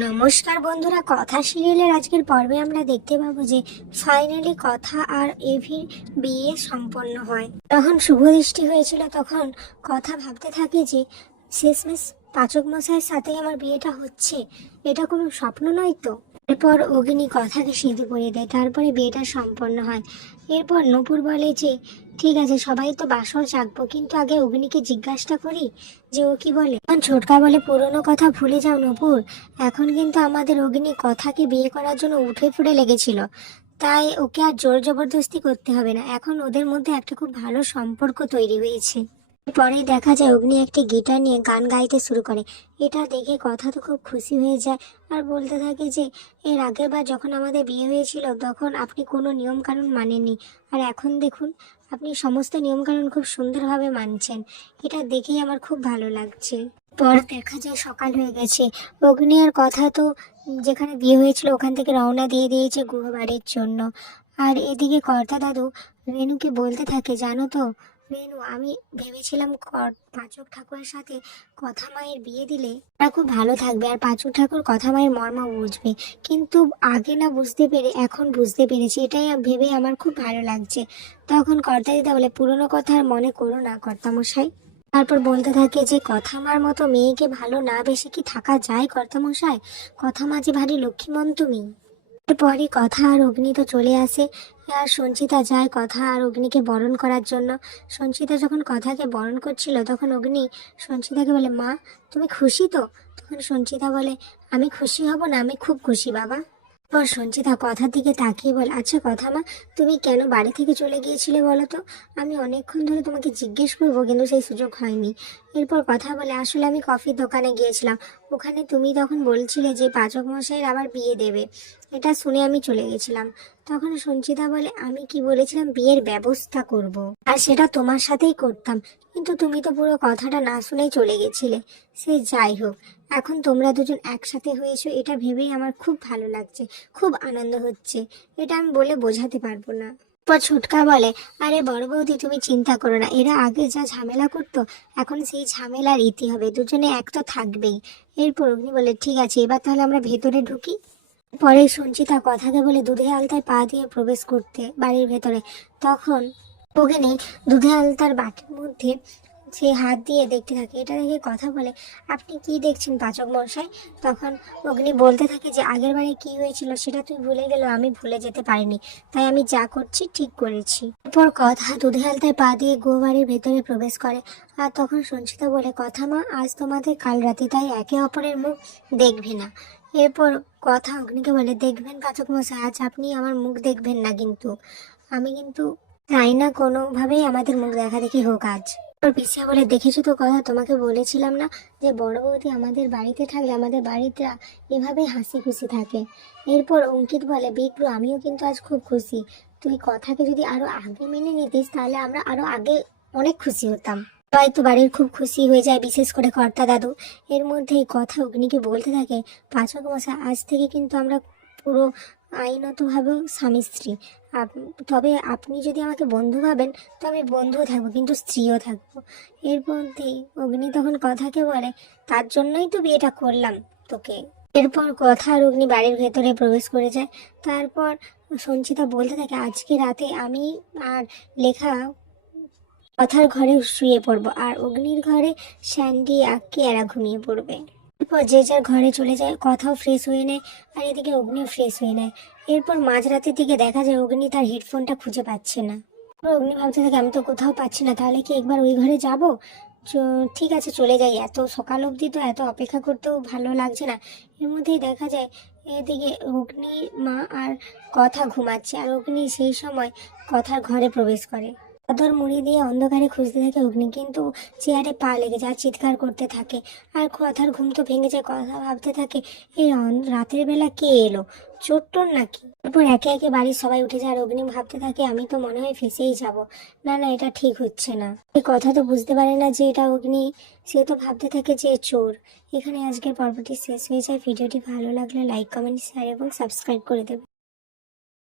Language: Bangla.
নমস্কার বন্ধুরা, কথা সিরিয়ালের আজকের পর্বে আমরা দেখতে পাবো যে ফাইনালি কথা আর এভির বিয়ে সম্পন্ন হয়। তখন শুভ দৃষ্টি হয়েছিল, তখন কথা ভাবতে থাকে যে শেষমেশ পাচক মশাইয়ের সাথে আমার বিয়েটা হচ্ছে, এটা কোনো স্বপ্ন নয় তো। এরপর অগ্নি কথাকে সিঁদুর পরিয়ে দেয়, তারপরে বিয়েটা সম্পন্ন হয়। এরপর নূপুর বলে যে ঠিক আছে, সবাই তো বাসর জাগবো, কিন্তু আগে অগ্নিকে জিজ্ঞাসা করি যে ও কি বলে। তখন ছোটকা বলে পুরনো কথা ভুলে যাও নূপুর, এখন কিন্তু আমাদের অগ্নি কথাকে বিয়ে করার জন্য উঠে পড়ে লেগেছিল, তাই ওকে আর জোর জবরদস্তি করতে হবে না। এখন ওদের মধ্যে একটা খুব ভালো সম্পর্ক তৈরি হয়েছে। পরে দেখা যায় অগ্নি একটি গিটার নিয়ে গান গাইতে শুরু করে। এটা দেখে কথা তো খুব খুশি হয়ে যায় আর বলতে থাকে যে এর আগের বার যখন আমাদের বিয়ে হয়েছিল তখন আপনি কোনো নিয়ম কানুন মানেননি, আর এখন দেখুন আপনি সমস্ত নিয়ম কানুন খুব সুন্দরভাবে মানছেন। এটা দেখেই আমার খুব ভালো লাগছে। পর দেখা যায় সকাল হয়ে গেছে, অগ্নি আর কথা তো যেখানে বিয়ে হয়েছিল ওখান থেকে রওনা দিয়ে দিয়েছে গুহবাড়ির জন্য। আর এদিকে কর্তা দাদু রেনুকে বলতে থাকে, জানো তো রেনু, আমি ভেবেছিলাম পাঁচক ঠাকুরের সাথে কথা মায়ের বিয়ে দিলে ওরা খুব ভালো থাকবে আর পাঁচক ঠাকুর কথা মায়ের মর্ম বুঝবে, কিন্তু আগে না বুঝতে পেরে এখন বুঝতে পেরেছি, এটাই ভেবে আমার খুব ভালো লাগছে। তখন কর্তা দিদা বলে পুরনো কথা আর মনে করো না কর্তামশাই। তারপর বলতে থাকে যে কথা মার মতো মেয়েকে ভালো না বেশি কি থাকা যায় কর্তামশাই, কথা মা যে ভারী লক্ষ্মীমন্ত মেয়ে। এরপরই কথা আর অগ্নি তো চলে আসে, আর সঞ্চিতা যায় কথা আর অগ্নিকে বরণ করার জন্য। সঞ্চিতা যখন কথাকে বরণ করছিল তখন অগ্নি সঞ্চিতাকে বলে, মা তুমি খুশি তো? তখন সঞ্চিতা বলে, আমি খুশি হব না, আমি খুব খুশি বাবা। পর সঞ্চিতা কথার দিকে তাকিয়ে বলে, আচ্ছা কথা মা, তুমি কেন বাড়ি থেকে চলে গিয়েছিলে বলো তো? আমি অনেকক্ষণ ধরে তোমাকে জিজ্ঞেস করবো কিন্তু সেই সুযোগ হয়নি। এরপর কথা বলে, আসলে আমি কফির দোকানে গিয়েছিলাম, ওখানে তুমি তখন বলছিলে যে পাচক মশাইয়ের আবার বিয়ে দেবে, এটা শুনে আমি চলে গেছিলাম। তখন সঞ্চিতা বলে, আমি কি বলেছিলাম বিয়ের ব্যবস্থা করব, আর সেটা তোমার সাথেই করতাম, কিন্তু তুমি তো পুরো কথাটা না শুনেই চলে গেছিলে। সে যাই হোক, এখন তোমরা দুজন একসাথে হয়েছো, এটা ভেবেই আমার খুব ভালো লাগছে, খুব আনন্দ হচ্ছে, এটা আমি বলে বোঝাতে পারবো না। পর ছোটকা বলে, আরে বড় বৌদি তুমি চিন্তা করো না, এরা আগে যা ঝামেলা করতো এখন সেই ঝামেলার ইতি হবে, দুজনে এক তো থাকবেই। এরপর অগ্নি বলে, ঠিক আছে এবার তাহলে আমরা ভেতরে ঢুকি। পরে সঞ্চিতা কথাকে বলে দুধে আলতায় পা দিয়ে প্রবেশ করতে বাড়ির ভেতরে। তখন অগ্নি দুধে আলতার বাটির মধ্যে সে হাত দিয়ে দেখতে থাকে, এটা দেখে কথা বলে, আপনি কি দেখছেন পাচক মশাই? তখন অগ্নি বলতে থাকে যে আগের বারে কি হয়েছিল সেটা তুই ভুলে গেলেও আমি ভুলে যেতে পারিনি, তাই আমি যা করছি ঠিক করেছি। এরপর কথা দুধে আলতায় পা দিয়ে বাড়ির ভেতরে প্রবেশ করে। আর তখন সঞ্চিতা বলে, কথা মা আজ তোমাদের কাল রাতে, তাই একে অপরের মুখ দেখবে না। এরপর কথা অগ্নিকে বলে, দেখবেন পাচক মশাই আজ আপনি আমার মুখ দেখবেন না, কিন্তু আমি কিন্তু চাই না কোনোভাবেই আমাদের মুখ দেখা দেখি হোক আজ। ওর পিছিয়ে বলে, দেখেছো তো কথা, তোমাকে বলেছিলাম না যে বড় বৌদি আমাদের বাড়িতে থাকলে আমাদের বাড়িটা এভাবেই হাসি খুশি থাকে। এরপর অঙ্কিত বলে, বিক্রু আমিও কিন্তু আজ খুব খুশি, তুই কথাকে যদি আরো আগে মেনে নিতিস তাহলে আমরা আরো আগে অনেক খুশি হতাম। সবাই তো বাড়ির খুব খুশি হয়ে যায়, বিশেষ করে কর্তা দাদু। এর মধ্যেই কথা অগ্নিকে বলতে থাকে, পাচক মশাই আজ থেকে কিন্তু আমরা পুরো আইনতভাবেও স্বামী স্ত্রী। তবে আপনি যদি আমাকে বন্ধু ভাবেন তো আমি বন্ধুও থাকবো, কিন্তু স্ত্রীও থাকবো। এর মধ্যেই অগ্নি তখন কথাকে বলে, তার জন্যই তো বিয়েটা করলাম তোকে। এরপর কথা আর অগ্নি বাড়ির ভেতরে প্রবেশ করে যায়। তারপর সঞ্চিতা বলতে থাকে, আজকে রাতে আমি আর লেখা কথার ঘরে শুয়ে পড়বো, আর অগ্নির ঘরে স্যান্ডি আঁকি এরা ঘুমিয়ে পড়বে। এরপর যে যার ঘরে চলে যায়, কথাও ফ্রেশ হয়ে নেয় আর এদিকে অগ্নিও ফ্রেশ হয়ে নেয়। এরপর মাঝরাতের দিকে দেখা যায় অগ্নি তার হেডফোনটা খুঁজে পাচ্ছে না। অগ্নি ভাবতে থাকে, আমি তো কোথাও পাচ্ছি না, তাহলে কি একবার ওই ঘরে যাব? ঠিক আছে চলে যাই, এত সকাল অবধি তো এত অপেক্ষা করতেও ভালো লাগছে না। এর মধ্যেই দেখা যায় এদিকে অগ্নি মা আর কথা ঘুমাচ্ছে, আর অগ্নি সেই সময় কথার ঘরে প্রবেশ করে। চাদর মুড়ি দিয়ে অন্ধকারে খুঁজতে থাকে অগ্নি, কিন্তু চেয়ারে পা লেগে যায়, চিৎকার করতে থাকে। আর কথার ঘুম তো ভেঙে যায়, কথা ভাবতে থাকে এই রাতের বেলা কে এলো, চোর টোর নাকি। এরপর একে একে বাড়ির সবাই উঠে যায়, আর অগ্নি ভাবতে থাকে আমি তো মনে হয় ফেসেই যাব, না না এটা ঠিক হচ্ছে না। এই কথা তো বুঝতে পারে না যে এটা অগ্নি, সে তো ভাবতে থাকে যে চোর। এখানে আজকের পর্বটি শেষ হয়ে যায়। ভিডিওটি ভালো লাগলে লাইক কমেন্ট শেয়ার এবং সাবস্ক্রাইব করে দেবে।